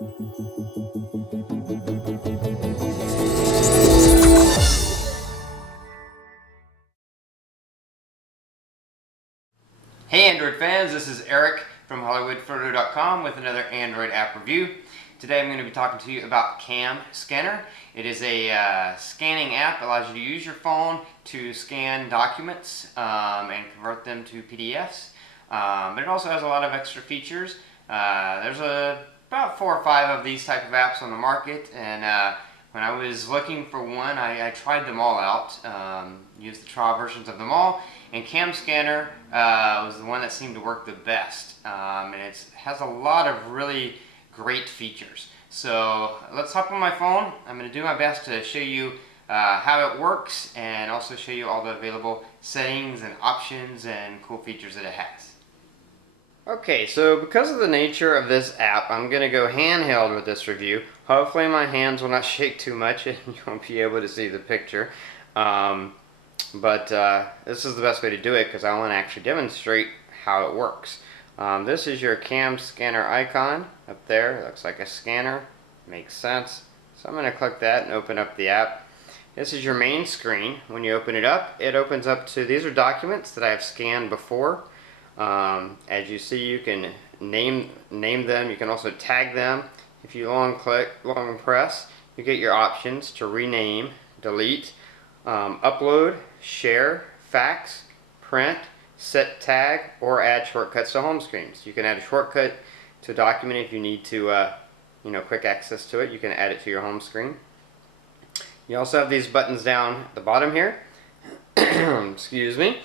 Hey Android fans, this is Eric from hollywoodfrodo.com with another Android app review. Today I'm going to be talking to you about CamScanner. It is a scanning app that allows you to use your phone to scan documents and convert them to PDFs. But it also has a lot of extra features. There's about 4 or 5 of these type of apps on the market, and when I was looking for one, I tried them all out, used the trial versions of them all, and CamScanner was the one that seemed to work the best. And it has a lot of really great features. So let's hop on my phone. I'm going to do my best to show you how it works and also show you all the available settings and options and cool features that it has. Okay, so because of the nature of this app, I'm going to go handheld with this review. Hopefully my hands will not shake too much and you won't be able to see the picture. But this is the best way to do it because I want to actually demonstrate how it works. This is your CamScanner icon up there. It looks like a scanner. Makes sense. So I'm going to click that and open up the app. This is your main screen. When you open it opens up to, these are documents that I have scanned before. As you see, you can name them. You can also tag them. If you long press, you get your options to rename, delete, upload, share, fax, print, set tag, or add shortcuts to home screens. You can add a shortcut to a document if you need to, quick access to it. You can add it to your home screen. You also have these buttons down at the bottom here. Excuse me.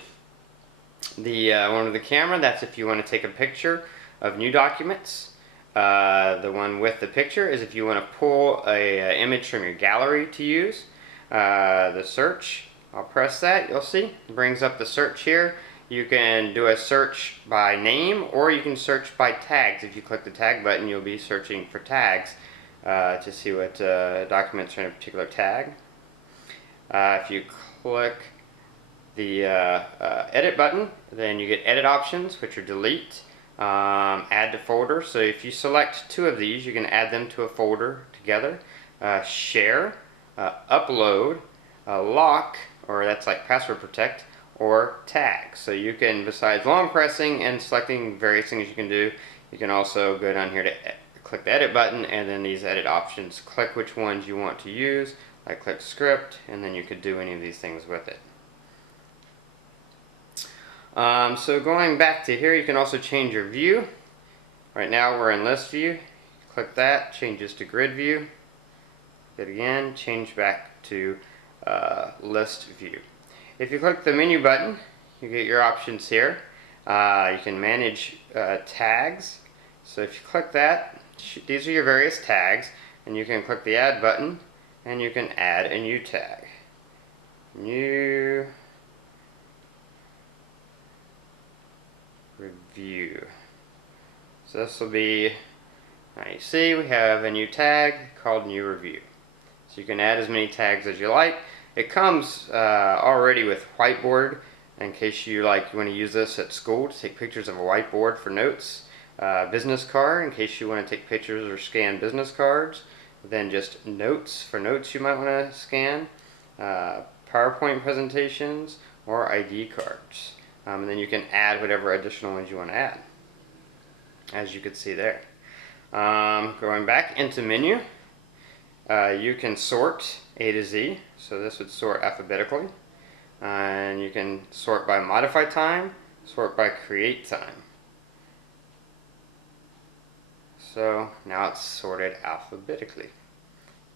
The one with the camera, that's if you want to take a picture of new documents. The one with the picture is if you want to pull a image from your gallery to use. The search, I'll press that, you'll see, it brings up the search here. You can do a search by name or you can search by tags. If you click the tag button, you'll be searching for tags to see what documents are in a particular tag. If you click the edit button, then you get edit options, which are delete, add to folder. So if you select 2 of these, you can add them to a folder together. Share, upload, lock, or that's like password protect, or tag. So you can, besides long pressing and selecting various things you can do, you can also go down here to click the edit button and then these edit options. Click which ones you want to use. I click script and then you could do any of these things with it. So going back to here, you can also change your view. Right now we're in list view. Click that, changes to grid view. Hit again, change back to list view. If you click the menu button, you get your options here. You can manage tags. So if you click that, these are your various tags, and you can click the add button and you can add a new tag. New review. So this will be, now you see we have a new tag called new review. So you can add as many tags as you like. It comes already with whiteboard in case you want to use this at school to take pictures of a whiteboard for notes. Business card in case you want to take pictures or scan business cards. Then just notes for notes you might want to scan. PowerPoint presentations or ID cards. And then you can add whatever additional ones you want to add, as you could see there. Going back into menu, you can sort A to Z, so this would sort alphabetically. And you can sort by modify time, sort by create time. So now it's sorted alphabetically,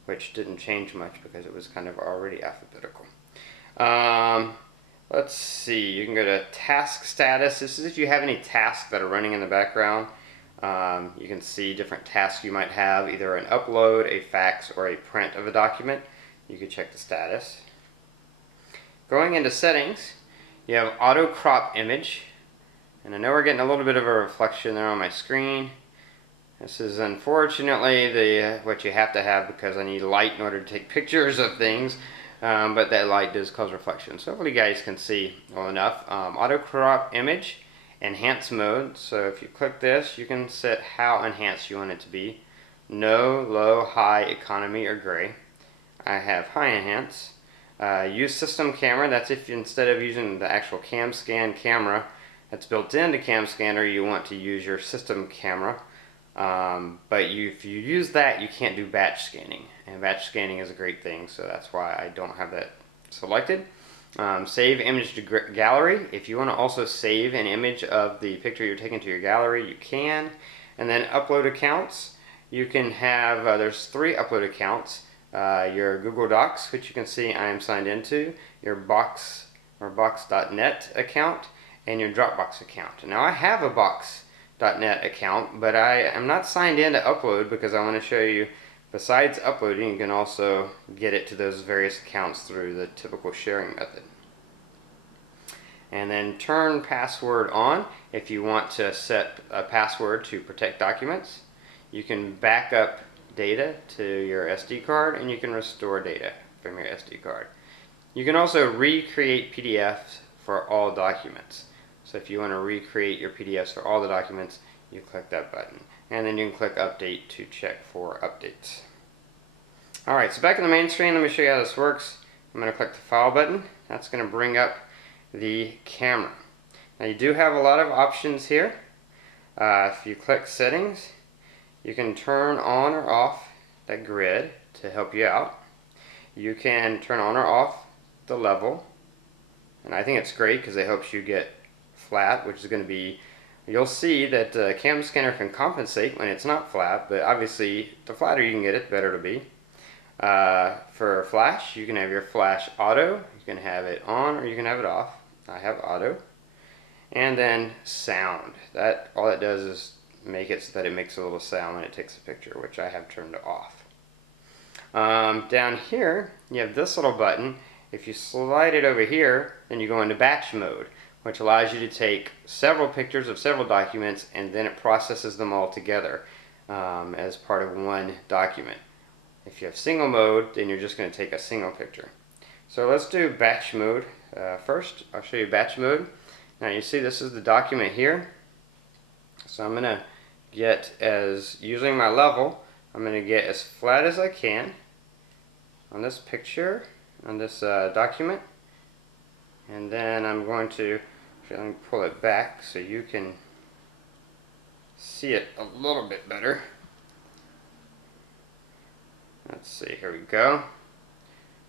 which didn't change much because it was kind of already alphabetical. Let's see, you can go to task status. This is if you have any tasks that are running in the background. You can see different tasks you might have, either an upload, a fax, or a print of a document. You can check the status. Going into settings, you have auto crop image. And I know we're getting a little bit of a reflection there on my screen. This is unfortunately what you have to have because I need light in order to take pictures of things. But that light does cause reflection. So hopefully you guys can see well enough. Auto crop image, enhance mode. So if you click this, you can set how enhanced you want it to be. no, low, high, economy, or gray. I have high enhance. Use system camera. That's if instead of using the actual CamScan camera that's built into CamScanner, you want to use your system camera. But if you use that, you can't do batch scanning, and batch scanning is a great thing, so that's why I don't have that selected. Save image to gallery. If you want to also save an image of the picture you're taking to your gallery, you can. And then upload accounts. You can have, there's 3 upload accounts. Your Google Docs, which you can see I am signed into, your Box or Box.net account, and your Dropbox account. Now I have a Box.net account, but I am not signed in to upload because I want to show you, besides uploading, you can also get it to those various accounts through the typical sharing method. And then turn password on if you want to set a password to protect documents. You can back up data to your SD card, and you can restore data from your SD card. You can also recreate PDFs for all documents. So if you want to recreate your PDFs for all the documents, you click that button. And then you can click update to check for updates. Alright, so back in the main screen, let me show you how this works. I'm going to click the file button. That's going to bring up the camera. Now you do have a lot of options here. If you click settings, you can turn on or off that grid to help you out. You can turn on or off the level, and I think it's great because it helps you get flat, which is going to be, you'll see that CamScanner can compensate when it's not flat, but obviously the flatter you can get it, the better it'll be. For flash, you can have your flash auto, you can have it on or you can have it off. I have auto. And then sound, that all it does is make it so that it makes a little sound when it takes a picture, which I have turned off. Down here you have this little button. If you slide it over here, then you go into batch mode, which allows you to take several pictures of several documents, and then it processes them all together as part of one document. If you have single mode, then you're just going to take a single picture. So let's do batch mode first. I'll show you batch mode. Now you see this is the document here. So I'm going to get, as using my level, I'm going to get as flat as I can on this picture, on this document. And then I'm going to, let me pull it back so you can see it a little bit better. Let's see, here we go.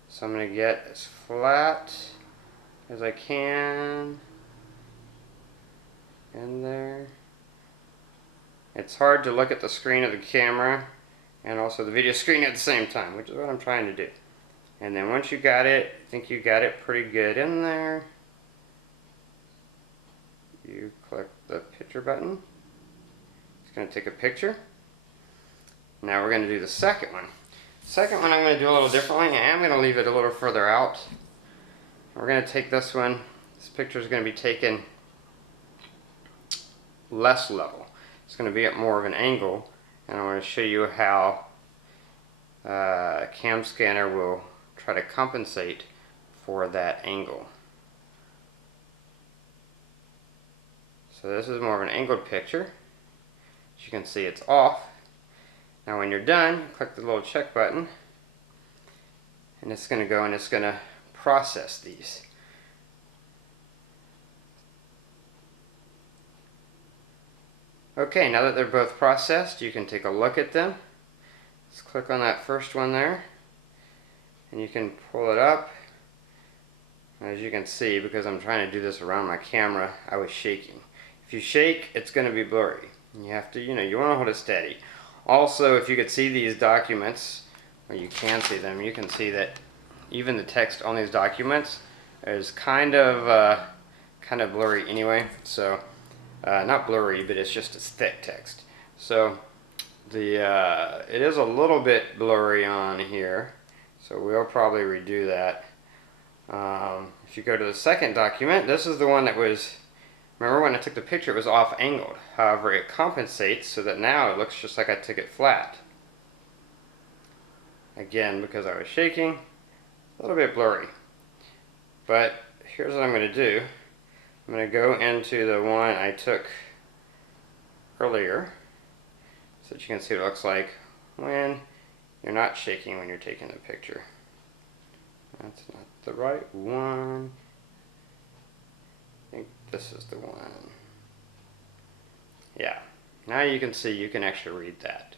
So I'm going to get as flat as I can in there. It's hard to look at the screen of the camera and also the video screen at the same time, which is what I'm trying to do. And then once you got it, I think you got it pretty good in there. You click the picture button. It's going to take a picture. Now we're going to do the second one. Second one I'm going to do a little differently. I am going to leave it a little further out. We're going to take this one. This picture is going to be taken less level. It's going to be at more of an angle, and I want to show you how CamScanner will try to compensate for that angle. So this is more of an angled picture. As you can see, it's off. Now when you're done, click the little check button, and it's going to go and it's going to process these. Okay, now that they're both processed, you can take a look at them. Let's click on that first one there, and you can pull it up. As you can see, because I'm trying to do this around my camera, I was shaking. If you shake, it's going to be blurry. You have to, you want to hold it steady. Also, if you could see these documents, or you can see them, you can see that even the text on these documents is kind of blurry anyway. So, not blurry, but it's just a thick text. So, it is a little bit blurry on here. So we'll probably redo that. If you go to the second document, this is the one that was, remember when I took the picture it was off angled. However, it compensates so that now it looks just like I took it flat. Again, because I was shaking, a little bit blurry. But here's what I'm going to do. I'm going to go into the one I took earlier so that you can see what it looks like when you're not shaking when you're taking the picture. That's not the right one. I think this is the one. Yeah. Now you can see, you can actually read that.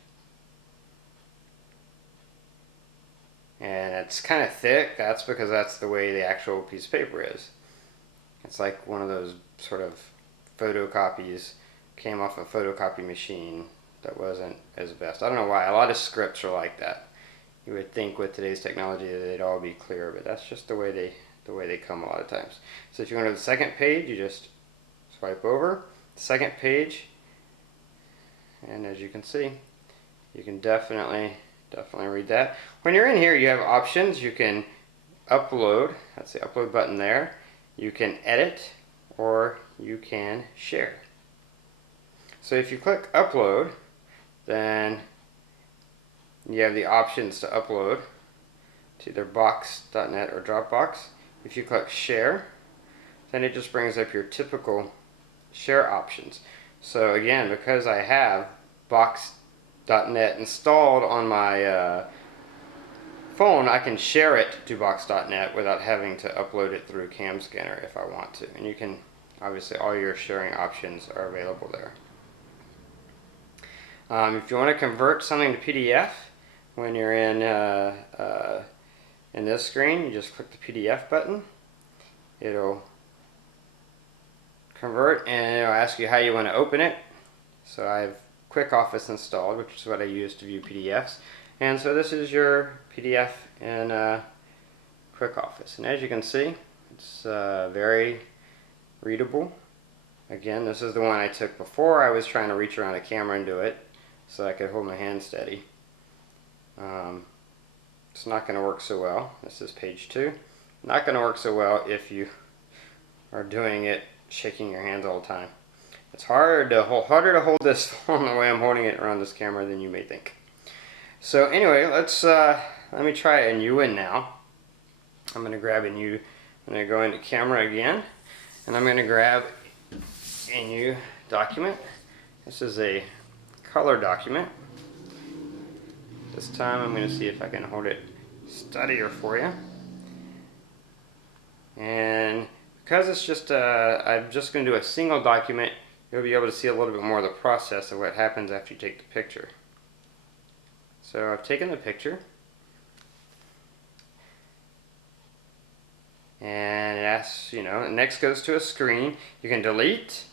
And it's kind of thick. That's because that's the way the actual piece of paper is. It's like one of those sort of photocopies, came off a photocopy machine that wasn't as best. I don't know why. A lot of scripts are like that. You would think with today's technology that they'd all be clear, but that's just the way they come a lot of times. So if you go to the second page, you just swipe over the second page, and as you can see, you can definitely read that. When you're in here, you have options. You can upload. That's the upload button there. You can edit, or you can share. So if you click upload, then you have the options to upload to either box.net or Dropbox. If you click share, then it just brings up your typical share options. So again, because I have box.net installed on my phone, I can share it to box.net without having to upload it through CamScanner if I want to. And you can, obviously, all your sharing options are available there. If you want to convert something to PDF, when you're in this screen, you just click the PDF button. It'll convert, and it'll ask you how you want to open it. So I have Quick Office installed, which is what I use to view PDFs. And so this is your PDF in Quick Office. And as you can see, it's very readable. Again, this is the one I took before I was trying to reach around a camera and do it, so I could hold my hand steady. It's not going to work so well. This is page 2. Not going to work so well if you are doing it shaking your hands all the time. It's harder to hold this phone the way I'm holding it around this camera than you may think. So anyway, let me try a new one now. I'm going to grab a new, I'm going to go into camera again, and I'm going to grab a new document. This is a color document. This time I'm going to see if I can hold it steadier for you. And because it's just, I'm just going to do a single document, you'll be able to see a little bit more of the process of what happens after you take the picture. So I've taken the picture, and it asks, next goes to a screen. You can delete.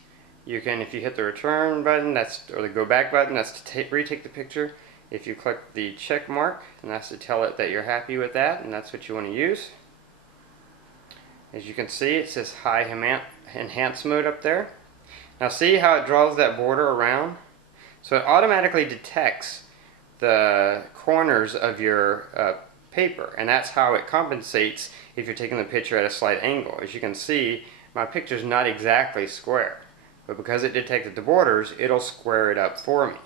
You can, if you hit the return button, or the go back button, that's to retake the picture. If you click the check mark, then that's to tell it that you're happy with that, and that's what you want to use. As you can see, it says high enhance mode up there. Now see how it draws that border around? So it automatically detects the corners of your paper, and that's how it compensates if you're taking the picture at a slight angle. As you can see, my picture's not exactly square, but because it detected the borders, it'll square it up for me.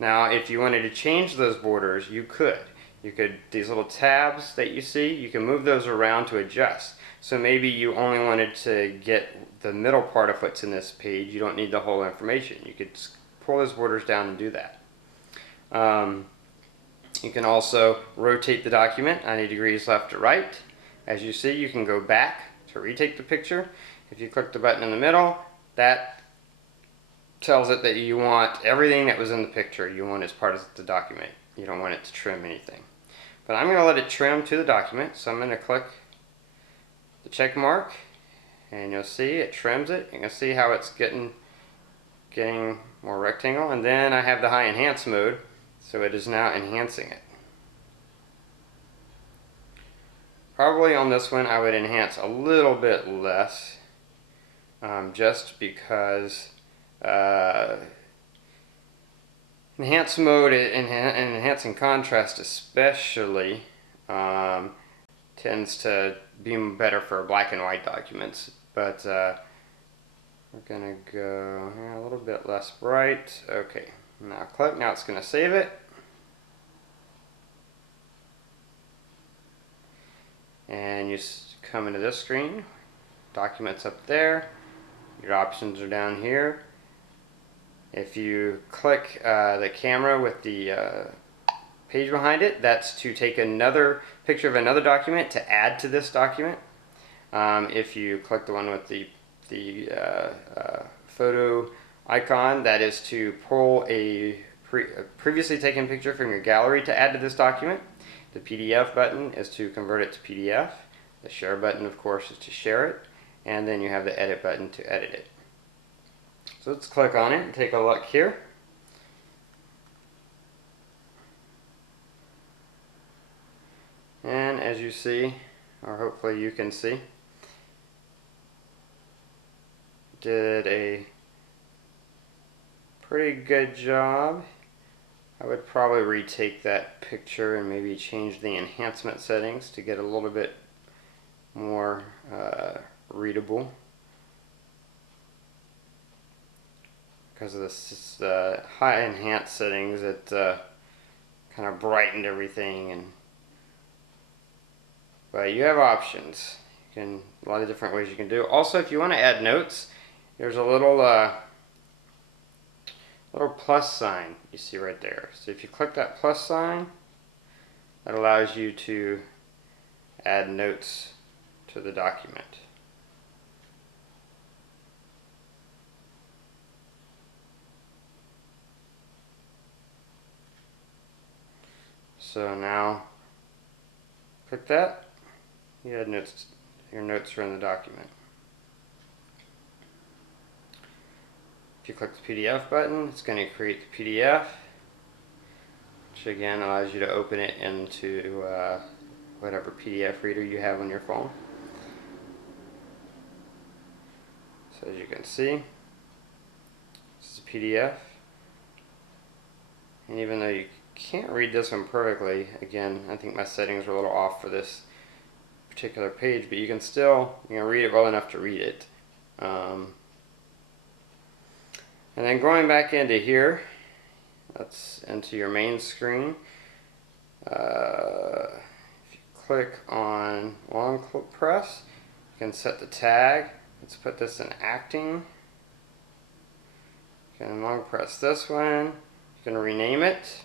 Now if you wanted to change those borders, you could. These little tabs that you see, you can move those around to adjust. So maybe you only wanted to get the middle part of what's in this page. You don't need the whole information. You could pull those borders down and do that. You can also rotate the document 90 degrees left to right. As you see, you can go back to retake the picture. If you click the button in the middle, that tells it that you want everything that was in the picture you want as part of the document. You don't want it to trim anything. But I'm going to let it trim to the document, so I'm going to click the check mark, and you'll see it trims it. You can see how it's getting more rectangle, and then I have the high enhance mode, so it is now enhancing it. Probably on this one I would enhance a little bit less, just because enhance mode and enhancing contrast especially tends to be better for black and white documents, but we're gonna go here a little bit less bright. Okay, now click. Now it's gonna save it, and you come into this screen. Documents up there. Your options are down here. If you click the camera with the page behind it. That's to take another picture of another document to add to this document. If you click the one with the photo icon, that is to pull a previously taken picture from your gallery to add to this document. The PDF button is to convert it to PDF. The share button, of course, is to share it. And then you have the edit button to edit it. So let's click on it and take a look here. And as you see, or hopefully you can see, did a pretty good job. I would probably retake that picture and maybe change the enhancement settings to get a little bit more readable. Because of this high enhance settings, it kind of brightened everything. But you have options. You can, a lot of different ways you can do. Also, if you want to add notes, there's a little plus sign you see right there. So if you click that plus sign, that allows you to add notes to the document. So now, click that, you add notes, your notes are in the document. If you click the PDF button, it's going to create the PDF, which again allows you to open it into whatever PDF reader you have on your phone. So as you can see, this is a PDF, and even though you can't read this one perfectly, again, I think my settings are a little off for this particular page, but you can still, read it well enough to read it. And then going back into here, that's into your main screen. If you click on long press, you can set the tag. Let's put this in acting. You can long press this one. You can rename it.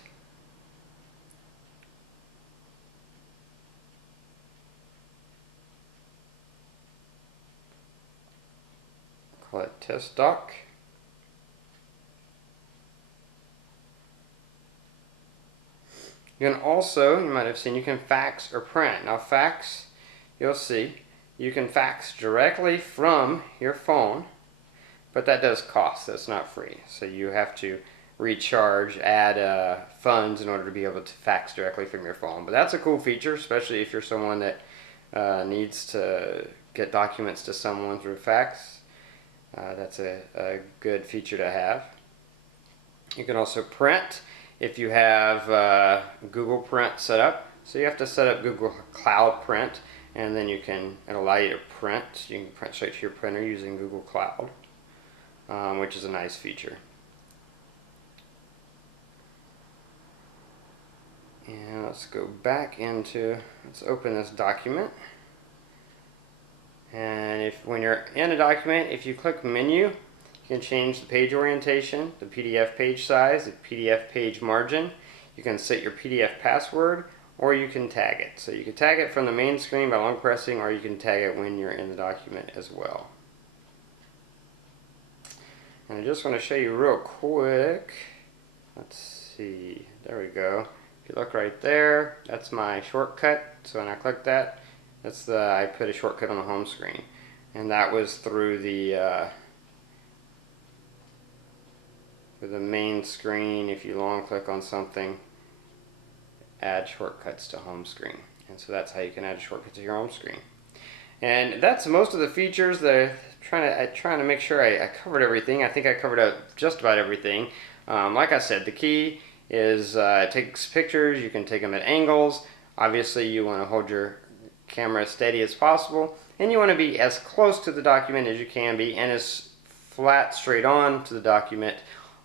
Call it test doc. You can also, you might have seen, you can fax or print. Now fax, you'll see, you can fax directly from your phone, but that does cost. That's not free. So you have to recharge, add funds in order to be able to fax directly from your phone. But that's a cool feature, especially if you're someone that needs to get documents to someone through fax. That's a good feature to have. You can also print if you have Google Print set up. So you have to set up Google Cloud Print, and then it'll allow you to print. You can print straight to your printer using Google Cloud, which is a nice feature. And let's go back into, let's open this document. And when you're in a document, if you click menu, you can change the page orientation, the PDF page size, the PDF page margin. You can set your PDF password, or you can tag it. So you can tag it from the main screen by long pressing, or you can tag it when you're in the document as well. And I just want to show you real quick. Let's see, there we go. If you look right there, that's my shortcut. So when I click that, I put a shortcut on the home screen. And that was through the main screen. If you long click on something, add shortcuts to home screen. And so that's how you can add a shortcut to your home screen. And that's most of the features that I'm trying to make sure I covered everything. I think I covered up just about everything. Like I said, the key is it takes pictures. You can take them at angles. Obviously, you want to hold your camera as steady as possible, and you want to be as close to the document as you can be, and as flat straight on to the document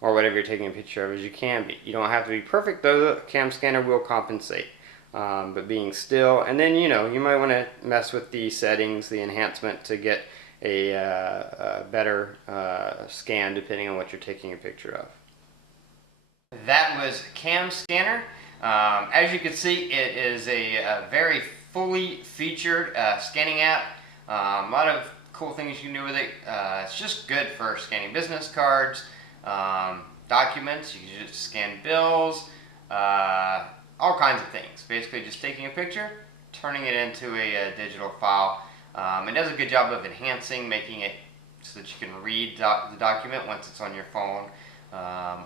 or whatever you're taking a picture of as you can be. You don't have to be perfect, though the CamScanner will compensate. But being still, and then you might want to mess with the settings, the enhancement, to get a better scan depending on what you're taking a picture of. That was CamScanner. As you can see, it is a very fully featured scanning app. A lot of cool things you can do with it. It's just good for scanning business cards, documents. You can just scan bills, all kinds of things. Basically just taking a picture, turning it into a digital file. It does a good job of enhancing, making it so that you can read the document once it's on your phone,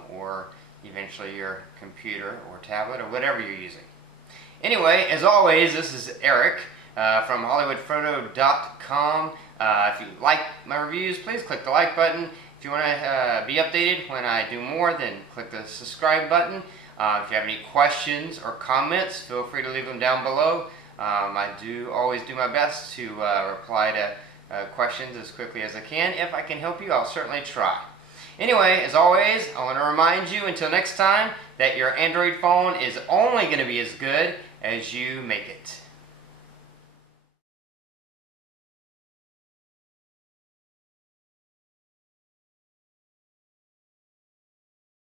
or eventually your computer or tablet or whatever you're using. Anyway, as always, this is Eric from hollywoodfrodo.com. If you like my reviews, please click the like button. If you want to be updated when I do more, then click the subscribe button. If you have any questions or comments, feel free to leave them down below. I do always do my best to reply to questions as quickly as I can. If I can help you, I'll certainly try. Anyway, as always, I want to remind you until next time that your Android phone is only going to be as good as you make it.